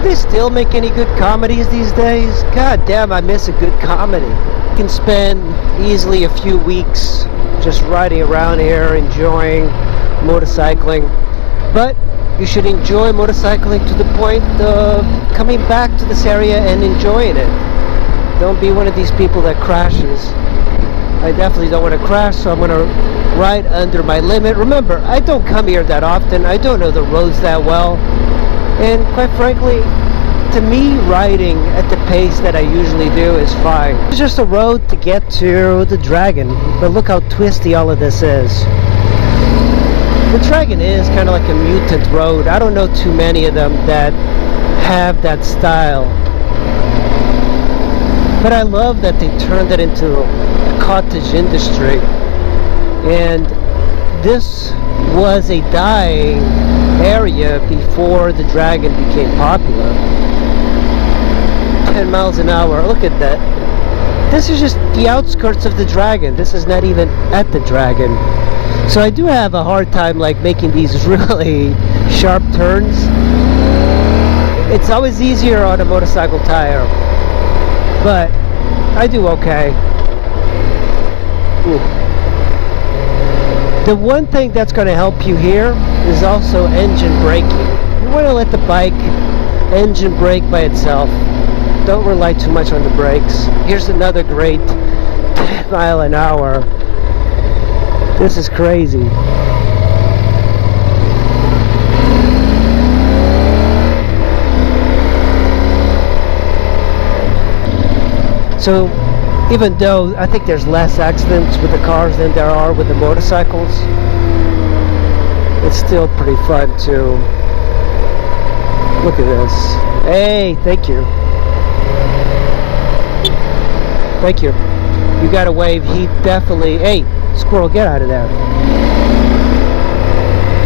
Do they still make any good comedies these days? God damn, I miss a good comedy. You can spend easily a few weeks just riding around here, enjoying motorcycling. But you should enjoy motorcycling to the point of coming back to this area and enjoying it. Don't be one of these people that crashes. I definitely don't want to crash, so I'm going to ride under my limit. Remember, I don't come here that often. I don't know the roads that well. And quite frankly, to me, riding at the pace that I usually do is fine. It's just a road to get to the Dragon, but look how twisty all of this is. The Dragon is kind of like a mutant road. I don't know too many of them that have that style. But I love that they turned it into a cottage industry. And this was a dying area before the Dragon became popular. 10 miles an hour, look at that. This is just the outskirts of the Dragon. This is not even at the Dragon. So I do have a hard time like making these really sharp turns. It's always easier on a motorcycle tire, but I do okay. Ooh. The one thing that's going to help you here is also engine braking. You want to let the bike engine brake by itself. Don't rely too much on the brakes. Here's another great 10 mile an hour. This is crazy. So even though I think there's less accidents with the cars than there are with the motorcycles, it's still pretty fun too. Look at this. Hey, thank you. Thank you. You got a wave. He definitely... Hey, squirrel, get out of there.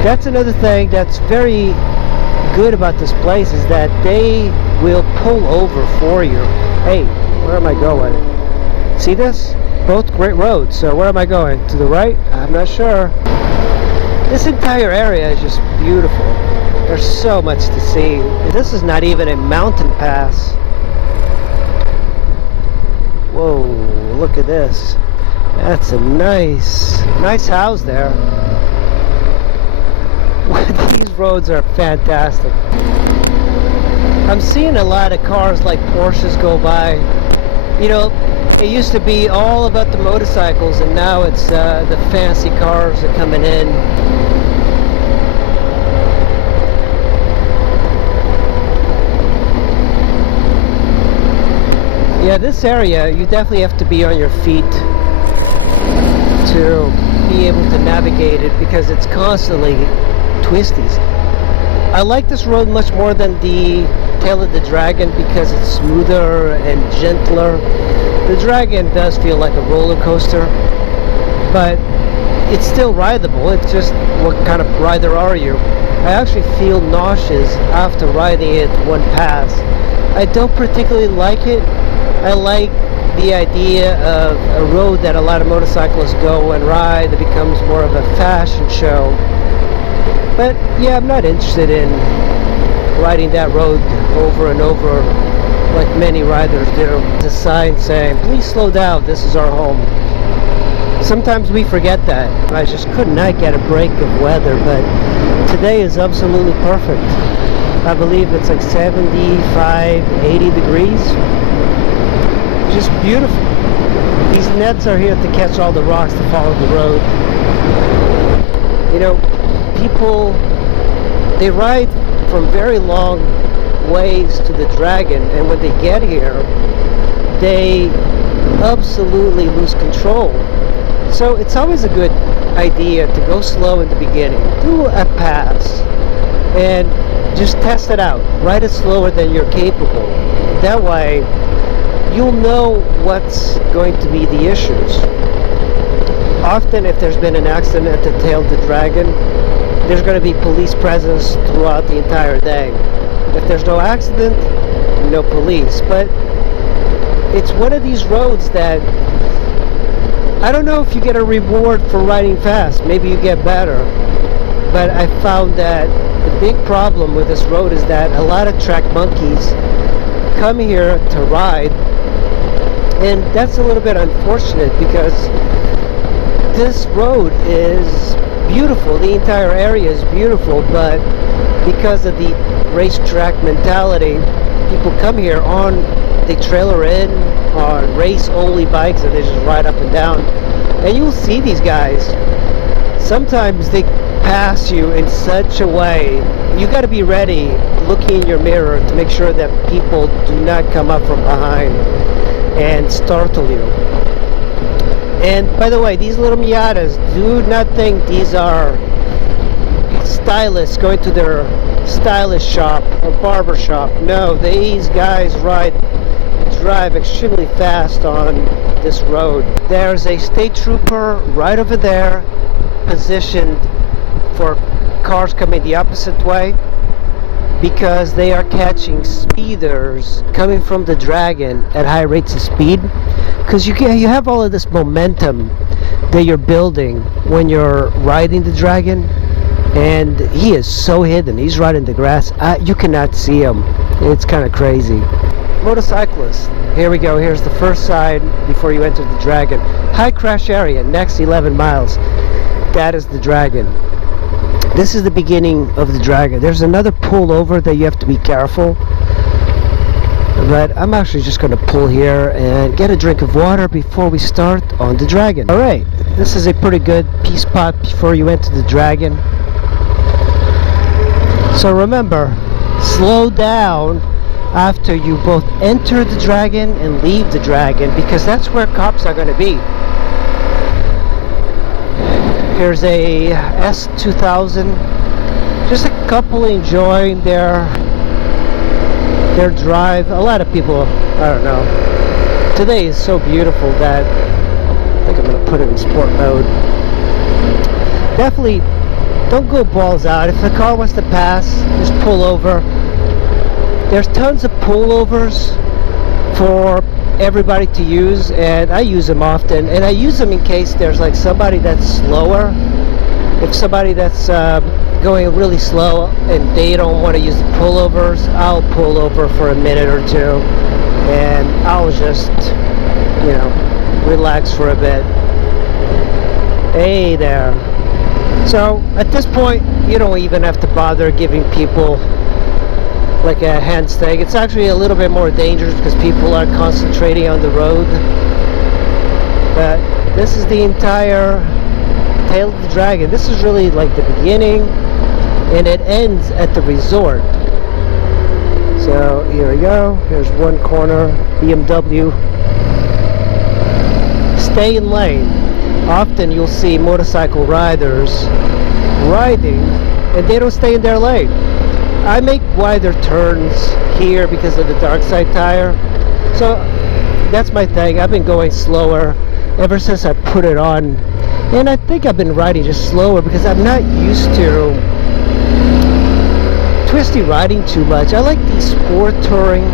That's another thing that's very good about this place, is that they will pull over for you. Hey, where am I going? See this? Both great roads. So where am I going? To the right? I'm not sure. This entire area is just beautiful. There's so much to see. This is not even a mountain pass. Whoa, look at this. That's a nice house there. These roads are fantastic. I'm seeing a lot of cars like Porsches go by. You know, it used to be all about the motorcycles, and now it's the fancy cars are coming in. Yeah, this area, you definitely have to be on your feet to be able to navigate it, because it's constantly twisties. I like this road much more than the Tail of the Dragon because it's smoother and gentler. The Dragon does feel like a roller coaster, but it's still rideable. It's just, what kind of rider are you? I actually feel nauseous after riding it one pass. I don't particularly like it. I like the idea of a road that a lot of motorcyclists go and ride that becomes more of a fashion show. But yeah, I'm not interested in riding that road over and over like many riders do. There's a sign saying, please slow down, this is our home. Sometimes we forget that. I just could not get a break of weather, but today is absolutely perfect. I believe it's like 75, 80 degrees. Just beautiful. These nets are here to catch all the rocks to follow the road. You know, people, they ride from very long ways to the Dragon, and when they get here, they absolutely lose control. So it's always a good idea to go slow in the beginning. Do a pass and just test it out. Ride it slower than you're capable. That way, you'll know what's going to be the issues. Often, if there's been an accident at the Tail of the Dragon, there's going to be police presence throughout the entire day. If there's no accident, no police. But it's one of these roads that I don't know if you get a reward for riding fast. Maybe you get better. but I found that the big problem with this road is that a lot of track monkeys come here to ride, and that's a little bit unfortunate because this road is beautiful. The entire area is beautiful, but because of the racetrack mentality, people come here they trailer in on race only bikes and they just ride up and down, and you'll see these guys. Sometimes they pass you in such a way, you got to be ready looking in your mirror to make sure that people do not come up from behind and startle you. And by the way, these little Miatas, do not think these are stylists going to their stylist shop or barber shop. No, these guys drive extremely fast on this road. There's a state trooper right over there positioned for cars coming the opposite way, because they are catching speeders coming from the Dragon at high rates of speed, because you have all of this momentum that you're building when you're riding the Dragon, and he is so hidden. He's right in the grass. You cannot see him. It's kind of crazy. Motorcyclists, here we go. Here's the first side before you enter the Dragon. High crash area, next 11 miles. That is the Dragon. This is the beginning of the Dragon. There's another pullover that you have to be careful, but I'm actually just going to pull here and get a drink of water before we start on the Dragon. Alright, this is a pretty good pea spot before you enter the Dragon. So remember, slow down after you both enter the Dragon and leave the Dragon, because that's where cops are going to be. Here's a S2000. Just a couple enjoying their drive. A lot of people, I don't know. Today is so beautiful that I think I'm going to put it in sport mode. Definitely don't go balls out. If the car wants to pass, just pull over. There's tons of pullovers for everybody to use, and I use them often, and I use them in case there's like somebody that's slower. If somebody that's going really slow and they don't want to use the pullovers, I'll pull over for a minute or two and I'll just, relax for a bit. Hey there. So at this point, you don't even have to bother giving people like a handstand. It's actually a little bit more dangerous because people are concentrating on the road. But this is the entire tail of the Dragon. This is really like the beginning, and it ends at the resort. So here we go. Here's one corner, BMW. Stay in lane. Often you'll see motorcycle riders riding and they don't stay in their lane. I make wider turns here because of the dark side tire, so that's my thing. I've been going slower ever since I put it on, and I think I've been riding just slower because I'm not used to twisty riding too much. I like the sport touring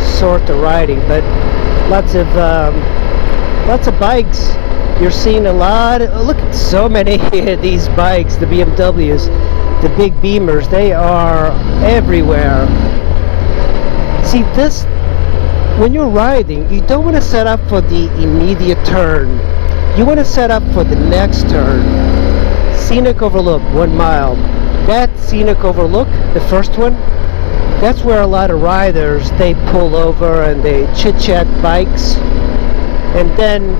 sort of riding, but lots of bikes. You're seeing a lot. Look at so many of these bikes, the BMWs. The big Beamers, they are everywhere. See, this, when you're riding, you don't want to set up for the immediate turn. You want to set up for the next turn. Scenic overlook, 1 mile. That scenic overlook, the first one, that's where a lot of riders, they pull over and they chit-chat bikes, and then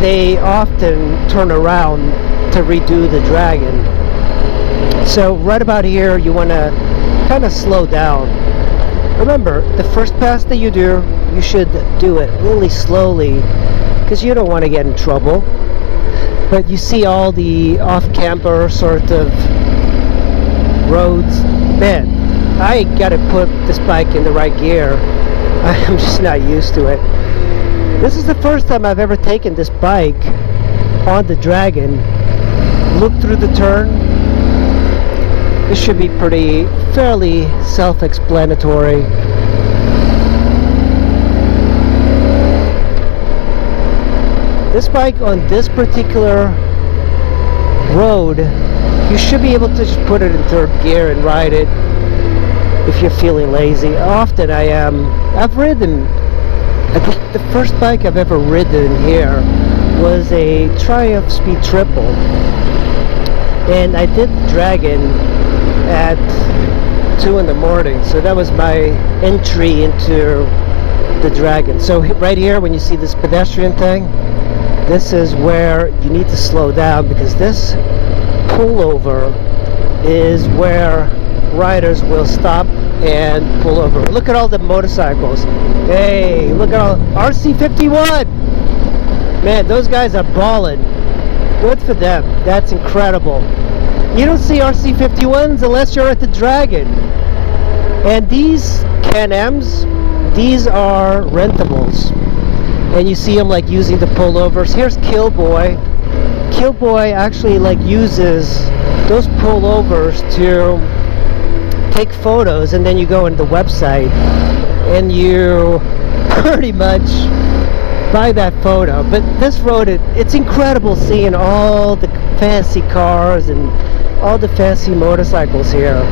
they often turn around to redo the Dragon. So right about here, you want to kind of slow down. Remember, the first pass that you do, you should do it really slowly because you don't want to get in trouble. But you see all the off-camber sort of roads. Man, I gotta put this bike in the right gear. I'm just not used to it. This is the first time I've ever taken this bike on the Dragon. Look through the turn. This should be fairly self-explanatory. This bike on this particular road You should be able to just put it in third gear and ride it if you're feeling lazy. Often I am. I've ridden, I think the first bike I've ever ridden here was a Triumph Speed Triple, and I did the Dragon at 2 in the morning, so that was my entry into the Dragon. So right here, when you see this pedestrian thing, this is where you need to slow down, because this pullover is where riders will stop and pull over. Look at all the motorcycles. Hey, look at all RC51. Man, those guys are balling. Good for them. That's incredible. You don't see RC51s unless you're at the Dragon. And these Can-Ams, these are rentables. And you see them like using the pullovers. Here's Killboy. Killboy actually like uses those pullovers to take photos, and then you go on the website and you pretty much buy that photo. But this road, it's incredible seeing all the fancy cars and all the fancy motorcycles here.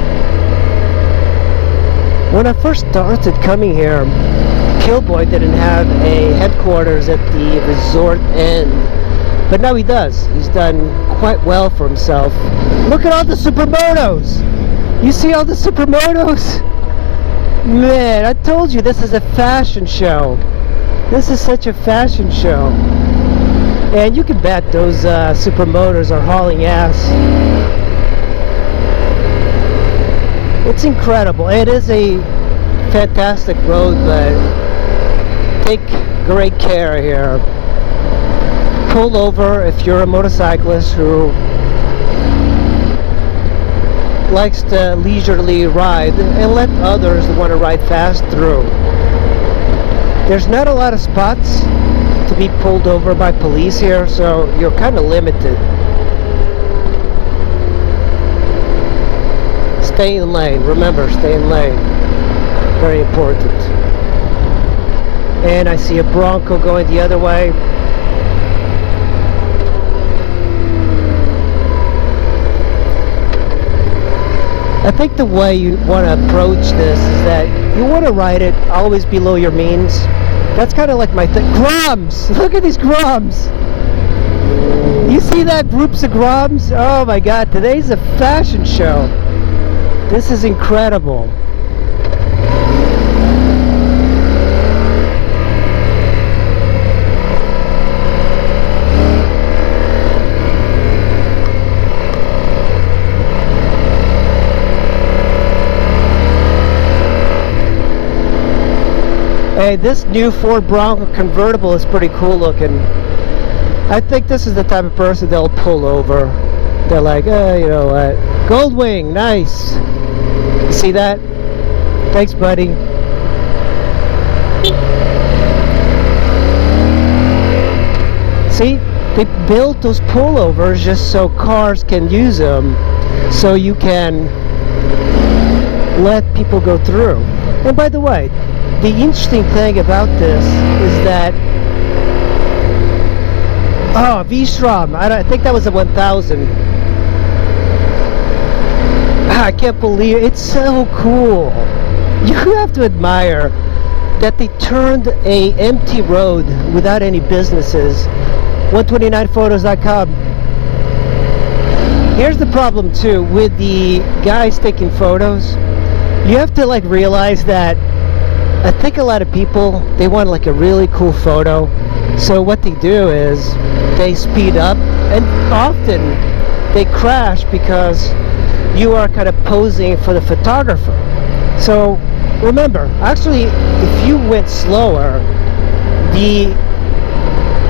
When I first started coming here, Killboy didn't have a headquarters at the resort end, but now he does. He's done quite well for himself. Look at all the supermotos. You see all the supermotos? Man, I told you this is a fashion show. This is such a fashion show. And you can bet those supermotors are hauling ass. It's incredible. It is a fantastic road, but take great care here. Pull over if you're a motorcyclist who likes to leisurely ride, and let others who want to ride fast through. There's not a lot of spots to be pulled over by police here, so you're kind of limited. Stay in lane. Remember, stay in lane. Very important. And I see a Bronco going the other way. I think the way you want to approach this is that you want to ride it always below your means. That's kind of like my thing. Groms! Look at these Groms! You see that? Groups of Groms? Oh my god, today's a fashion show. This is incredible. Hey, this new Ford Bronco convertible is pretty cool looking. I think this is the type of person they'll pull over. They're like, you know what? Goldwing, nice. You see that? Thanks, buddy. See, they built those pullovers just so cars can use them, so you can let people go through. And by the way, the interesting thing about this is that, oh, V-Strom, I think that was a 1000. I can't believe it. It's so cool. You have to admire that they turned a empty road without any businesses. 129photos.com. Here's the problem too with the guys taking photos. You have to like realize that I think a lot of people, they want like a really cool photo. So what they do is they speed up, and often they crash because you are kind of posing for the photographer. So remember, actually, if you went slower, the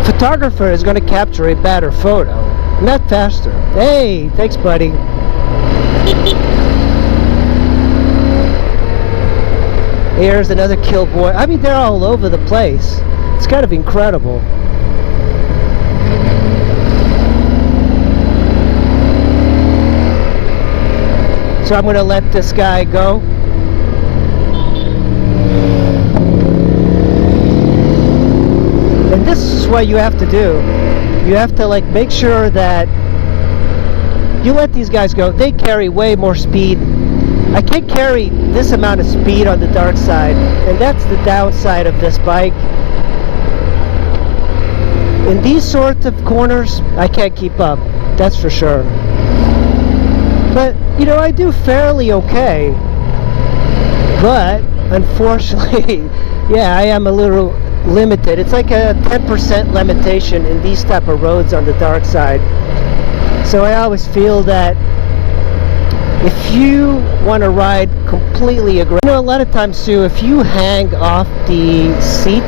photographer is going to capture a better photo, not faster. Hey, thanks, buddy. Here's another Killboy. I mean, they're all over the place. It's kind of incredible. So I'm going to let this guy go. And this is what you have to do. You have to like make sure that you let these guys go. They carry way more speed. I can't carry this amount of speed on the dark side, and that's the downside of this bike. In these sorts of corners, I can't keep up, that's for sure. But, you know, I do fairly okay. But, unfortunately, yeah, I am a little limited. It's like a 10% limitation in these type of roads on the dark side. So I always feel that if you want to ride completely aggressive, you know, a lot of times too, if you hang off the seat,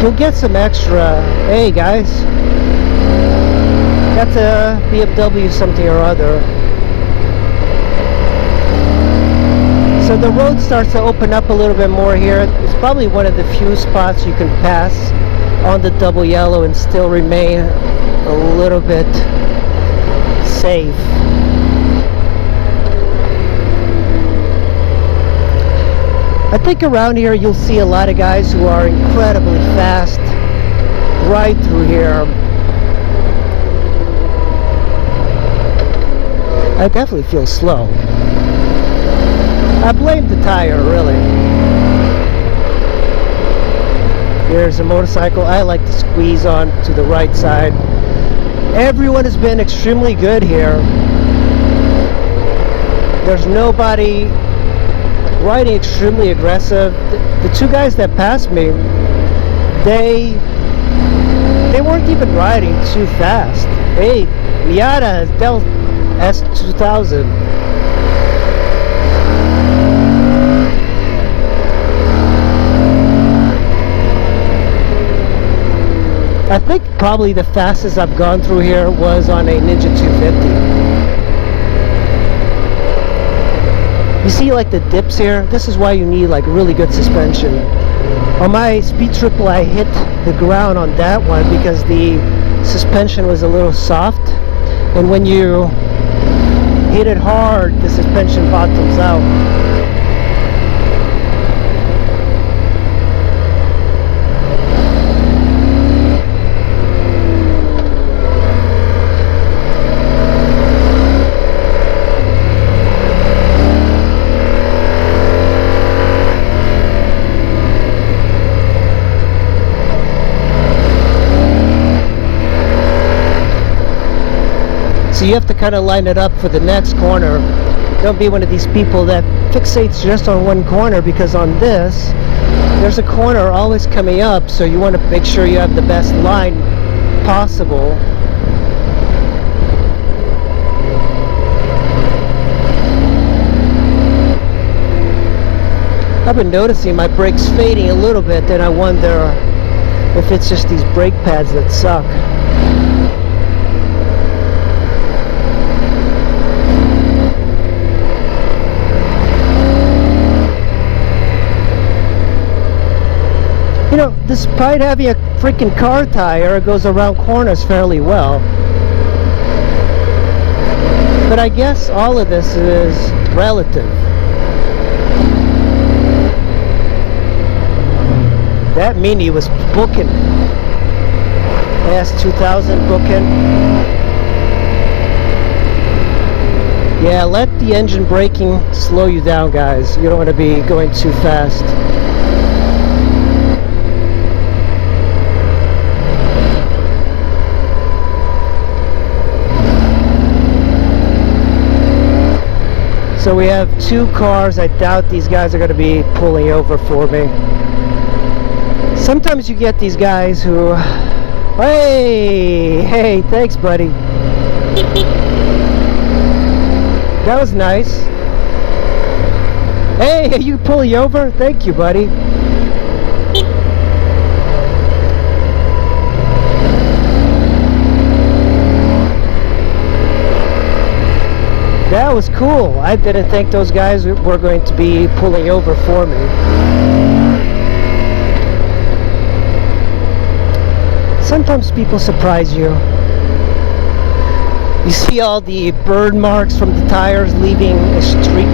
you'll get some extra, hey guys, that's a BMW something or other. So the road starts to open up a little bit more here. It's probably one of the few spots you can pass on the double yellow and still remain a little bit safe. I think around here you'll see a lot of guys who are incredibly fast right through here. I definitely feel slow. I blame the tire, really. Here's a motorcycle. I like to squeeze on to the right side. Everyone has been extremely good here. There's nobody riding extremely aggressive. The two guys that passed me, they weren't even riding too fast. Hey, Miata has dealt S2000. I think probably the fastest I've gone through here was on a Ninja 250. You see like the dips here? This is why you need like really good suspension. On my Speed Triple I hit the ground on that one because the suspension was a little soft, and when you hit it hard the suspension bottoms out. So you have to kind of line it up for the next corner. Don't be one of these people that fixates just on one corner, because on this, there's a corner always coming up, so you want to make sure you have the best line possible. I've been noticing my brakes fading a little bit, and I wonder if it's just these brake pads that suck. You know, despite having a freaking car tire, it goes around corners fairly well. But I guess all of this is relative. That Mini was booking. S2000 booking. Yeah, let the engine braking slow you down, guys. You don't want to be going too fast. So we have two cars. I doubt these guys are going to be pulling over for me. Sometimes you get these guys who, hey, thanks buddy. That was nice. Hey, are you pulling over? Thank you, buddy. That was cool. I didn't think those guys were going to be pulling over for me. Sometimes people surprise you. You see all the burn marks from the tires leaving a streak.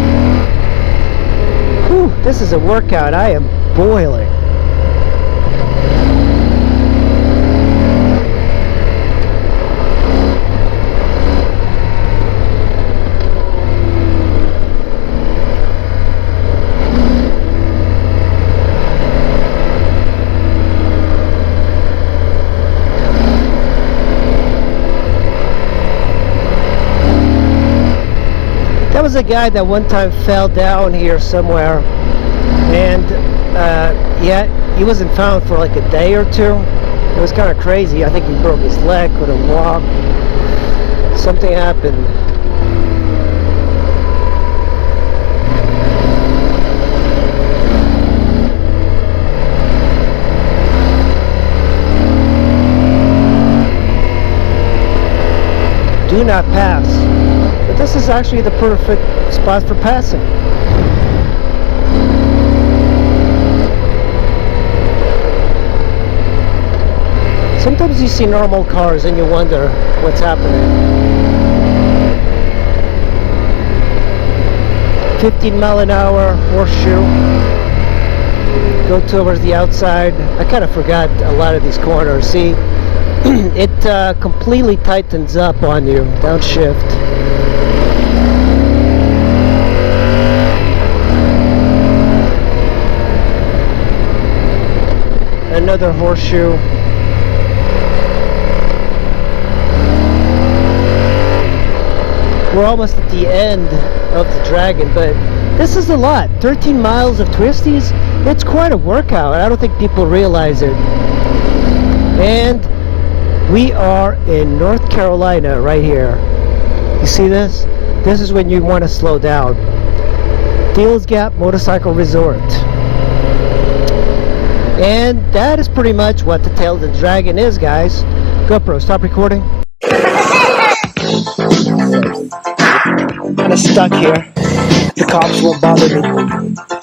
Whew, this is a workout. I am boiling. a guy that one time fell down here somewhere, and yeah, he wasn't found for like a day or two. It was kind of crazy. I think he broke his leg, couldn't walk. Something happened. Do not pass. But this is actually the perfect spot for passing. Sometimes you see normal cars and you wonder what's happening. 15 mile an hour horseshoe. Go towards the outside. I kind of forgot a lot of these corners. See, it completely tightens up on you. Downshift. Another horseshoe. We're almost at the end of the Dragon, but this is a lot. 13 miles of twisties. It's quite a workout. I don't think people realize it. And we are in North Carolina right here. You see this? This is when you want to slow down. Deals Gap Motorcycle Resort. And that is pretty much what the Tail of the Dragon is, guys. GoPro, stop recording. Kind of stuck here. The cops won't bother me.